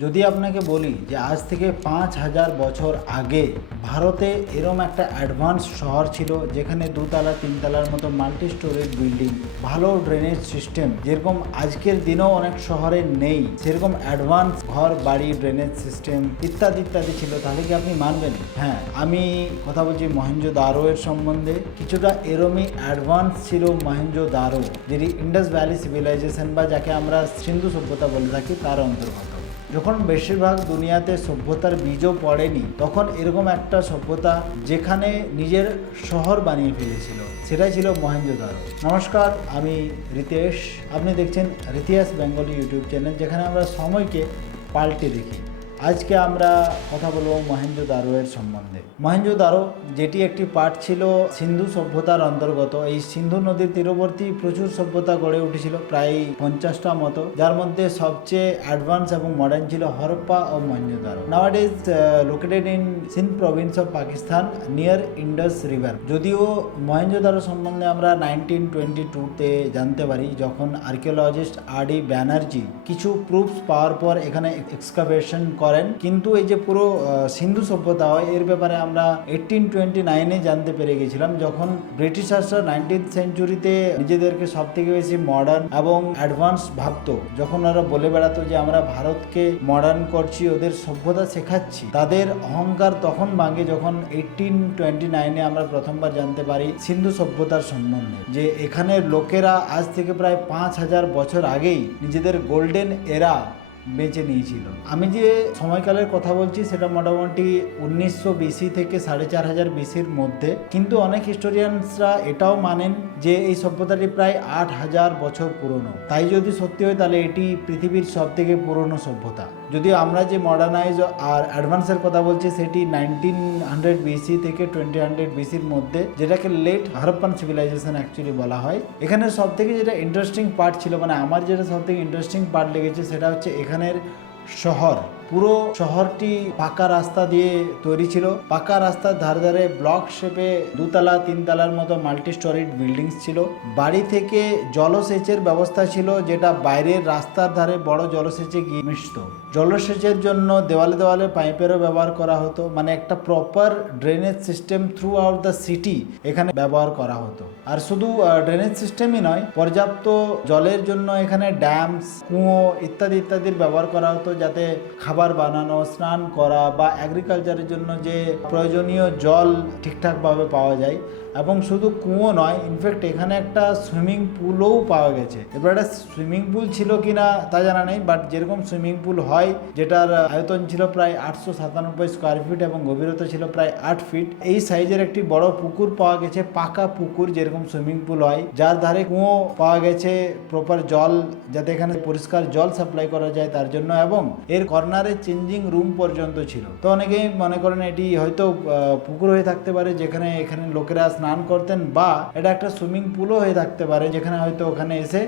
যদি আপনাকে বলি যে আজ থেকে ৫,০০০ বছর আগে ভারতে এরম একটা অ্যাডভান্স শহর ছিল, যেখানে দুতলা তিনতলার মতো মাল্টি স্টোরেজ বিল্ডিং, ভালো ড্রেনেজ সিস্টেম, যেরকম আজকের দিনেও অনেক শহরে নেই, সেরকম অ্যাডভান্স ঘর বাড়ি ড্রেনেজ সিস্টেম ইত্যাদি ইত্যাদি ছিল, তাহলে কি আপনি মানবেন? হ্যাঁ, আমি কথা বলছি মহেঞ্জোদারো এর সম্বন্ধে। কিছুটা এরমই অ্যাডভান্স ছিল মহেঞ্জোদারো, যেটি ইন্ডাস ভ্যালি সিভিলাইজেশন বা যাকে আমরা সিন্ধু সভ্যতা বলে থাকি তার অন্তর্গত। যখন বেশিরভাগ দুনিয়াতে সভ্যতার বীজও পড়েনি, তখন এরকম একটা সভ্যতা যেখানে নিজের শহর বানিয়ে ফেলেছিল, সেটাই ছিল মহেঞ্জোদারো। নমস্কার, আমি রিতেশ। আপনি দেখছেন রিতিয়াস বেঙ্গলি ইউটিউব চ্যানেল, যেখানে আমরা সময়কে পাল্টে দেখি। আজকে আমরা কথা বলবো মহেঞ্জোদারো এর সম্বন্ধে। মহেঞ্জোদারো, যেটি একটি পার্ট ছিল সিন্ধু সভ্যতার অন্তর্গত, এই সিন্ধু নদীর তীরবর্তী প্রচুর সভ্যতা গড়ে উঠেছিল, প্রায় 50টা মতো, যার মধ্যে সবচেয়ে অ্যাডভান্স এবং মডার্ন ছিল হরপ্পা ও Mohenjodaro. Nowadays located in Sindh province of Pakistan near Indus river. যদিও মহেঞ্জোদারো সম্বন্ধে আমরা 1922-তে জানতে পারি, যখন আর্কিওলজিস্ট আর.ডি. ব্যানার্জি কিছু প্রুফস পাওয়ার পর এখানে এক্সকাভেশন করেন। কিন্তু এই যে পুরো সিন্ধু সভ্যতা হয়, এর ব্যাপারে আমরা 1829-এ জানতে পেরে গেছিলাম, যখন ব্রিটিশার্সরা 19th সেঞ্চুরিতে নিজেদেরকে সব থেকে বেশি মডার্ন এবং অ্যাডভান্স ভাবতো, যখন ওরা বলে বেড়াতো যে আমরা ভারতকে মডার্ন করছি, ওদের সভ্যতা শেখাচ্ছি, তাদের অহংকার তখন ভাঙে যখন 1829-এ আমরা প্রথমবার জানতে পারি সিন্ধু সভ্যতার সম্বন্ধে, যে এখানে লোকেরা আজ থেকে প্রায় 5,000 বছর আগেই নিজেদের গোল্ডেন এরা বেঁচে নিয়েছিল। আমি যে সময়কালের কথা বলছি সেটা মোটামুটি 1900 বিসি থেকে 4500 বিসির মধ্যে, কিন্তু অনেক হিস্টোরিয়ানসরা এটাও মানেন যে এই সভ্যতাটি প্রায় 8,000 বছর পুরনো। তাই যদি সত্যি হয়, তাহলে এটি পৃথিবীর সব থেকে পুরনো সভ্যতা। যদিও আমরা যে মডার্নাইজ আর অ্যাডভান্সের কথা বলছি, সেটি 1900 বিসি থেকে 2000 বিসির মধ্যে, যেটাকে লেট হরপ্পান সিভিলাইজেশন অ্যাকচুয়ালি বলা হয়। এখানে সব থেকে যেটা ইন্টারেস্টিং পার্ট ছিল, মানে আমার যেটা সব থেকে ইন্টারেস্টিং পার্ট লেগেছে, সেটা হচ্ছে এখানের শহর। পুরো শহরটি পাকা রাস্তা দিয়ে তৈরি ছিল। পাকা রাস্তার ধারে ধারে ব্লক শেপে দুতলা তিনতলার মতো মাল্টি স্টোরিড বিল্ডিংস ছিল। বাড়ি থেকে জলসেচের ব্যবস্থা ছিল, যেটা বাইরের রাস্তার ধারে বড় জলসেচে গিয়ে মিশত। জলসেচের জন্য দেওয়ালে দেওয়ালে পাইপেরও ব্যবহার করা হতো, মানে একটা proper drainage system through out the city এখানে ব্যবহার করা হতো। আর শুধু ড্রেনেজ সিস্টেমই নয়, পর্যাপ্ত জলের জন্য এখানে ড্যামস, কুয়ো ইত্যাদি ইত্যাদির ব্যবহার করা হতো, যাতে খাবার বানানো, স্নান করা বা এগ্রিকালচারের জন্য যে প্রয়োজনীয় জল ঠিকঠাকভাবে পাওয়া যায়। এবং শুধু কুয়ো নয়, ইনফ্যাক্ট এখানে একটা সুইমিং পুলও পাওয়া গেছে। এবার একটা সুইমিং পুল ছিল কিনা তা জানা নেই, বাট যেরকম সুইমিং পুল হয়, যেটার আয়তন ছিল প্রায় 897 স্কোয়ার ফিট এবং গভীরতা ছিল প্রায় 8 ফিট, এই সাইজের একটি বড় পুকুর পাওয়া গেছে, পাকা পুকুর যেরকম সুইমিং পুল হয়, যার ধারে কুয়ো পাওয়া গেছে, প্রপার জল যাতে এখানে পরিষ্কার জল সাপ্লাই করা যায় তার জন্য, এবং এর কর্নারে চেঞ্জিং রুম পর্যন্ত ছিল। তো অনেকেই মনে করেন এটি হয়তো পুকুর হয়ে থাকতে পারে, যেখানে এখানে লোকেরা স্নান করতেন, বা এটা একটা সুইমিং পুলও হয়ে থাকতে পারে, যেখানে হয়তো ওখানে এসে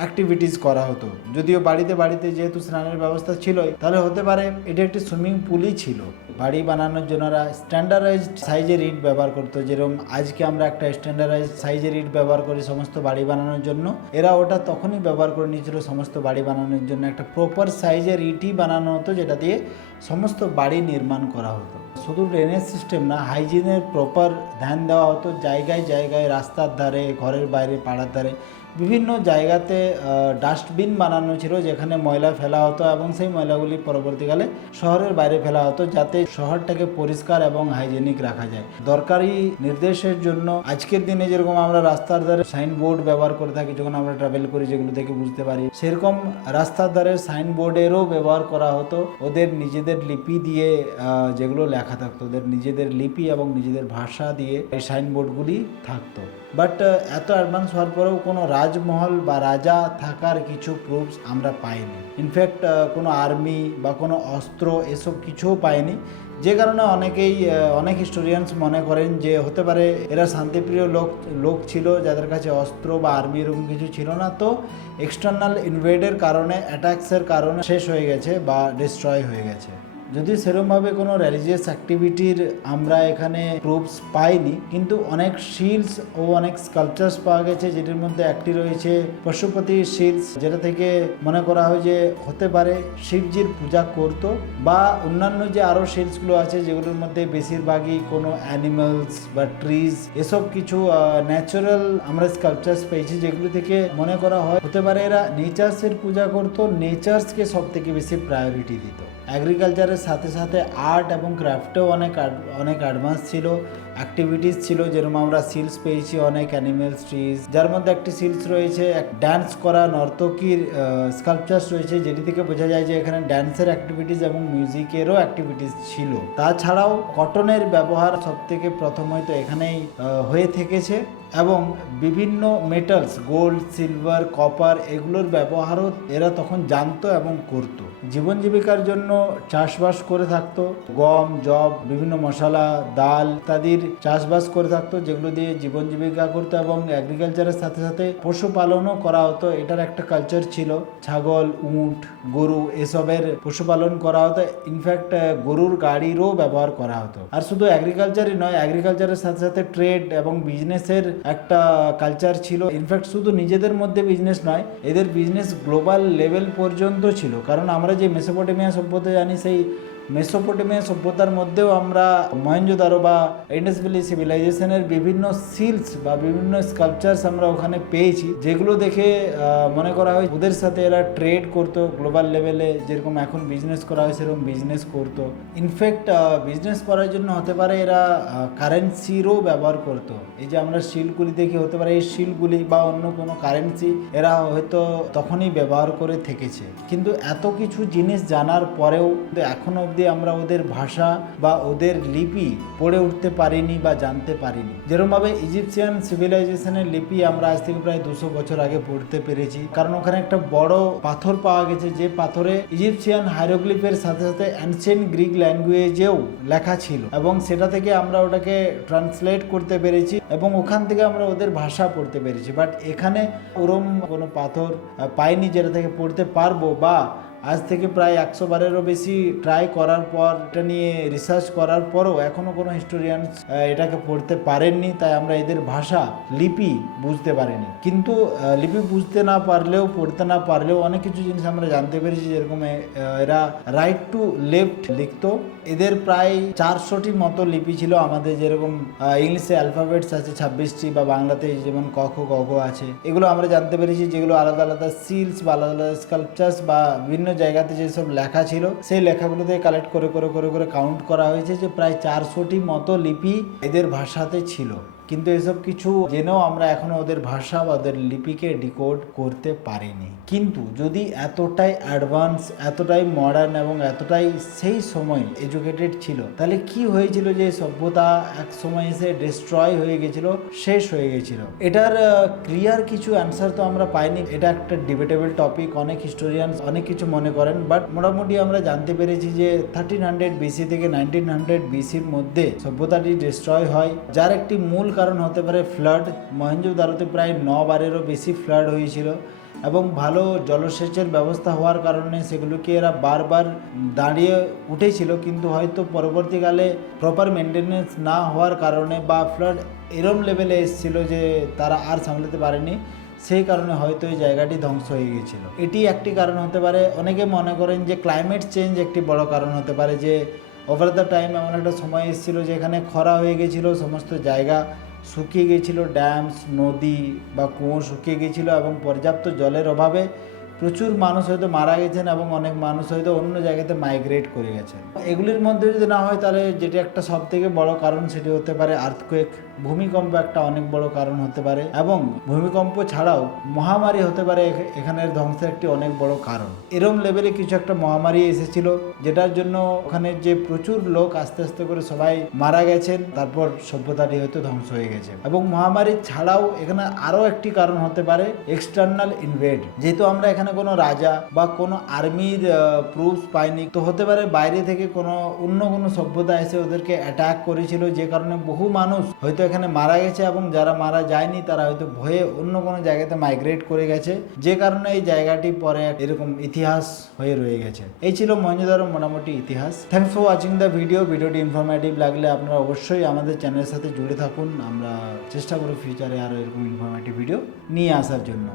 অ্যাক্টিভিটিস করা হতো। যদিও বাড়িতে বাড়িতে যেহেতু স্নানের ব্যবস্থা ছিলই, তাহলে হতে পারে এটা একটি সুইমিং পুলই ছিল। বাড়ি বানানোর জন্য এরা স্ট্যান্ডার্ডাইজড সাইজের ইট ব্যবহার করতো, যেরকম আজকে আমরা একটা স্ট্যান্ডার্ডাইজড সাইজের ইট ব্যবহার করি সমস্ত বাড়ি বানানোর জন্য, এরা ওটা তখনই ব্যবহার করে নিয়েছিল সমস্ত বাড়ি বানানোর জন্য। একটা প্রপার সাইজের ইটই বানানো হতো, যেটা দিয়ে সমস্ত বাড়ি নির্মাণ করা হতো। শুধু ড্রেনেজ সিস্টেম না, হাইজিনের প্রপার ধ্যান দেওয়া হতো। জায়গায় জায়গায়, রাস্তার ধারে, ঘরের বাইরে, পাড়ার ধারে বিভিন্ন জায়গাতে ডাস্টবিন বানানো ছিল, যেখানে ময়লা ফেলা হতো, এবং সেই ময়লাগুলি পরবর্তীকালে শহরের বাইরে ফেলা হতো, যাতে শহরটাকে পরিষ্কার এবং হাইজেনিক রাখা যায়। দরকারি নির্দেশের জন্য আজকের দিনে যেরকম আমরা রাস্তার ধারে সাইনবোর্ড ব্যবহার করে থাকি যখন আমরা ট্রাভেল করি, যেগুলো থেকে বুঝতে পারি, সেরকম রাস্তার ধারে সাইনবোর্ডেরও ব্যবহার করা হতো। ওদের নিজেদের লিপি দিয়ে যেগুলো লেখা থাকতো, ওদের নিজেদের লিপি এবং নিজেদের ভাষা দিয়ে এই সাইনবোর্ডগুলি থাকতো। বাট এত অ্যাডভান্স হওয়ার পরেও কোনো রাজমহল বা রাজা থাকার কিছু প্রুফস আমরা পাইনি। ইনফ্যাক্ট কোনো আর্মি বা কোনো অস্ত্র এসব কিছুও পাইনি, যে কারণে অনেক হিস্টোরিয়ানস মনে করেন যে হতে পারে এরা শান্তিপ্রিয় লোক ছিল, যাদের কাছে অস্ত্র বা আর্মি এরকম কিছু ছিল না, তো এক্সটার্নাল ইনভেডের কারণে, অ্যাটাকসের কারণে শেষ হয়ে গেছে বা ডিস্ট্রয় হয়ে গেছে। যদি সেরকমভাবে কোনো রিলিজিয়াস অ্যাক্টিভিটির আমরা এখানে প্রুফস পাইনি, কিন্তু অনেক শিলস ও অনেক স্কাল্পচার্স পাওয়া গেছে, যেটির মধ্যে একটি রয়েছে পশুপতি শিলস, যেটা থেকে মনে করা হয় যে হতে পারে শিবজির পূজা করত, বা অন্যান্য যে আরও শিলসগুলো আছে যেগুলোর মধ্যে বেশিরভাগই কোনো অ্যানিমালস বা ট্রিজ এসব কিছু ন্যাচারাল আমরা স্কাল্পচার্স পেয়েছি, যেগুলো থেকে মনে করা হয় হতে পারে এরা নেচার্সের পূজা করতো, নেচার্সকে সব থেকে বেশি প্রায়োরিটি দিত। অ্যাগ্রিকালচারের সাথে সাথে আর্ট এবং ক্রাফটেও অনেক অ্যাডভান্স ছিল, অ্যাক্টিভিটিস ছিল, যেরকম আমরা সিলস পেয়েছি অনেক অ্যানিমেলস, ট্রিজ, যার মধ্যে একটি সিলস রয়েছে এক ডান্স করা নর্তকীর স্কাল্পচার্স রয়েছে, যেটি থেকে বোঝা যায় যে এখানে ড্যান্সের অ্যাক্টিভিটিস এবং মিউজিকেরও অ্যাক্টিভিটিস ছিল। তাছাড়াও কটনের ব্যবহার সব থেকে প্রথম হয়তো এখানেই হয়ে থেকেছে, এবং বিভিন্ন মেটালস গোল্ড, সিলভার, কপার এগুলোর ব্যবহারও এরা তখন জানতো এবং করতো। জীবন জীবিকার জন্য চাষবাস করে থাকতো, গম, জব, বিভিন্ন মশলা, ডাল ইত্যাদির চাষবাস করে থাকতো, যেগুলো দিয়ে জীবন জীবিকা করতো, এবং এগ্রিকালচারের সাথে সাথে পশুপালনও করা হতো। এটার একটা কালচার ছিল, ছাগল, উট, গরু এসবের পশুপালন করা হতো। ইনফ্যাক্ট গরুর গাড়িরও ব্যবহার করা হতো। আর শুধু এগ্রিকালচারই নয়, এগ্রিকালচারের সাথে সাথে ট্রেড এবং বিজনেসের একটা কালচার ছিল। ইনফ্যাক্ট শুধু নিজেদের মধ্যে বিজনেস নয়, এদের বিজনেস গ্লোবাল লেভেল পর্যন্ত ছিল। কারণ আমরা যে মেসোপটেমিয়া সভ্যতা জানি, সেই মেসোপটেমিয়া সভ্যতার মধ্যেও আমরা মহেঞ্জোদারো বা ইন্ডাস ভ্যালি সিভিলাইজেশনের বিভিন্ন সিলস বা বিভিন্ন স্কাল্পচার্স আমরা ওখানে পেয়েছি, যেগুলো দেখে মনে করা হয় ওদের সাথে এরা ট্রেড করতো গ্লোবাল লেভেলে, যেরকম এখন বিজনেস করা হয় সেরকম বিজনেস করতো। ইনফ্যাক্ট বিজনেস করার জন্য হতে পারে এরা কারেন্সিরও ব্যবহার করতো। এই যে আমরা শিলগুলি দেখি, হতে পারে এই শিলগুলি বা অন্য কোনো কারেন্সি এরা হয়তো তখনই ব্যবহার করে থেকেছে। কিন্তু এত কিছু জিনিস জানার পরেও এখনো অবধি আমরা ওদের ভাষা বা ওদের লিপি পড়ে উঠতে পারিনি বা জানতে পারিনি। যেরকমভাবে ইজিপশিয়ান সিভিলাইজেশনের লিপি আমরা আজ থেকে প্রায় 200 বছর আগে পড়তে পেরেছি, কারণ ওখানে একটা বড় পাথর পাওয়া গেছে, যে পাথরে ইজিপশিয়ান হাইরোগ্লিফের সাথে সাথে অ্যানসিয়েন্ট গ্রিক ল্যাঙ্গুয়েজেও লেখা ছিল, এবং সেটা থেকে আমরা ওটাকে ট্রান্সলেট করতে পেরেছি, এবং ওখান থেকে আমরা ওদের ভাষা পড়তে পেরেছি। বাট এখানে ওরম কোনো পাথর পাইনি যেটা থেকে পড়তে পারবো, বা আজ থেকে প্রায় 100 বারেরও বেশি ট্রাই করার পর, এটা নিয়ে রিসার্চ করার পরও এখনও কোনো হিস্টোরিয়ানস এটাকে পড়তে পারেননি। তাই আমরা এদের ভাষা, লিপি বুঝতে পারিনি। কিন্তু লিপি বুঝতে না পারলেও, পড়তে না পারলেও অনেক কিছু জিনিস আমরা জানতে পেরেছি, যেরকম এরা রাইট টু লেফট লিখতো। এদের প্রায় 400টি মতো লিপি ছিল। আমাদের যেরকম ইংলিশে অ্যালফাবেটস আছে 26টি, বা বাংলাতে যেমন ক খ গ ঘ আছে, এগুলো আমরা জানতে পেরেছি, যেগুলো আলাদা আলাদা সিলস বা আলাদা আলাদা স্কাল্পচার্স বা বিভিন্ন জায়গাতে যেসব লেখা ছিল, সেই লেখাগুলো থেকে কালেক্ট করে করে করে করে কাউন্ট করা হয়েছে যে প্রায় 400টি মতো লিপি এদের ভাষাতে ছিল। কিন্তু এসব কিছু জেনেও আমরা এখনো ওদের ভাষা বা ওদের লিপিকে ডিকোড করতে পারিনি। কিন্তু যদি এতটাই অ্যাডভান্স, এতটাই মডার্ন এবং এতটাই সেই সময় এডুকেটেড ছিল, তাহলে কি হয়েছিল যে সভ্যতা এক সময় এসে ডিস্ট্রয় হয়ে গেছিল, শেষ হয়ে গেছিল? এটার ক্লিয়ার কিছু অ্যান্সার তো আমরা পাইনি। এটা একটা ডিবেটেবল টপিক, অনেক হিস্টোরিয়ানস অনেক কিছু মনে করেন, বাট মোটামুটি আমরা জানতে পেরেছি যে 1300 বিসি থেকে 1900 বিসির মধ্যে সভ্যতাটি ডিস্ট্রয় হয়, যার একটি মূল কারণ হতে পারে ফ্লাড। মহেঞ্জোদারোতে প্রায় 9 বারেরও বেশি ফ্লাড হয়েছিল, এবং ভালো জলসেচের ব্যবস্থা হওয়ার কারণে সেগুলোকে এরা বারবার দাঁড়িয়ে উঠেছিল, কিন্তু হয়তো পরবর্তীকালে প্রপার মেনটেনেন্স না হওয়ার কারণে, বা ফ্লাড এরম লেভেলে এসেছিল যে তারা আর সামলাতে পারেনি, সেই কারণে হয়তো এই জায়গাটি ধ্বংস হয়ে গিয়েছিল। এটি একটি কারণ হতে পারে। অনেকে মনে করেন যে ক্লাইমেট চেঞ্জ একটি বড় কারণ হতে পারে, যে ওভার দ্য টাইম এমন একটা সময় এসেছিল যেখানে খরা হয়ে গেছিলো, সমস্ত জায়গা শুকিয়ে গিয়েছিলো, ড্যামস, নদী বা কুয়ো শুকিয়ে গিয়েছিলো, এবং পর্যাপ্ত জলের অভাবে প্রচুর মানুষ হয়তো মারা গেছেন, এবং অনেক মানুষ হয়তো অন্য জায়গাতে মাইগ্রেট করে গেছেন। এগুলির মধ্যে যদি না হয়, তাহলে যেটি একটা সব থেকে বড় কারণ সেটি হতে পারে আর্থকুয়েক, ভূমিকম্প একটা অনেক বড় কারণ হতে পারে, এবং ভূমিকম্প ছাড়াও মহামারী হতে পারে এখানের ধ্বংসের একটি অনেক বড় কারণ। এরম লেভেলে কিছু একটা মহামারী এসেছিল, যেটার জন্য ওখানে যে প্রচুর লোক আস্তে আস্তে করে সবাই মারা গেছেন, তারপর সভ্যতাটি হয়তো ধ্বংস হয়ে গেছে। এবং মহামারী ছাড়াও এখানে আরও একটি কারণ হতে পারে এক্সটার্নাল ইনভেড। যেহেতু আমরা এখানে এখানে কোনো রাজা বা কোনো আর্মির প্রুফস পায়নি, তো হতে পারে বাইরে থেকে অন্য কোনো সভ্যতা এসে ওদেরকে অ্যাটাক করেছিল, যে কারণে বহু মানুষ হয়তো এখানে মারা গেছে, এবং যারা মারা যায়নি তারা হয়তো ভয়ে অন্য কোনো জায়গাতে মাইগ্রেট করে গেছে, যে কারণে এই জায়গাটি পরে এরকম ইতিহাস হয়ে রয়ে গেছে। এই ছিল মহেঞ্জোদারো মোটামুটি ইতিহাস। থ্যাংকস ফর ওয়াচিং দ্য ভিডিওটি ইনফরমেটিভ লাগলে আপনারা অবশ্যই আমাদের চ্যানেলের সাথে জুড়ে থাকুন। আমরা চেষ্টা করি ফিউচারে আরও এরকম ইনফরমেটিভ ভিডিও নিয়ে আসার জন্য।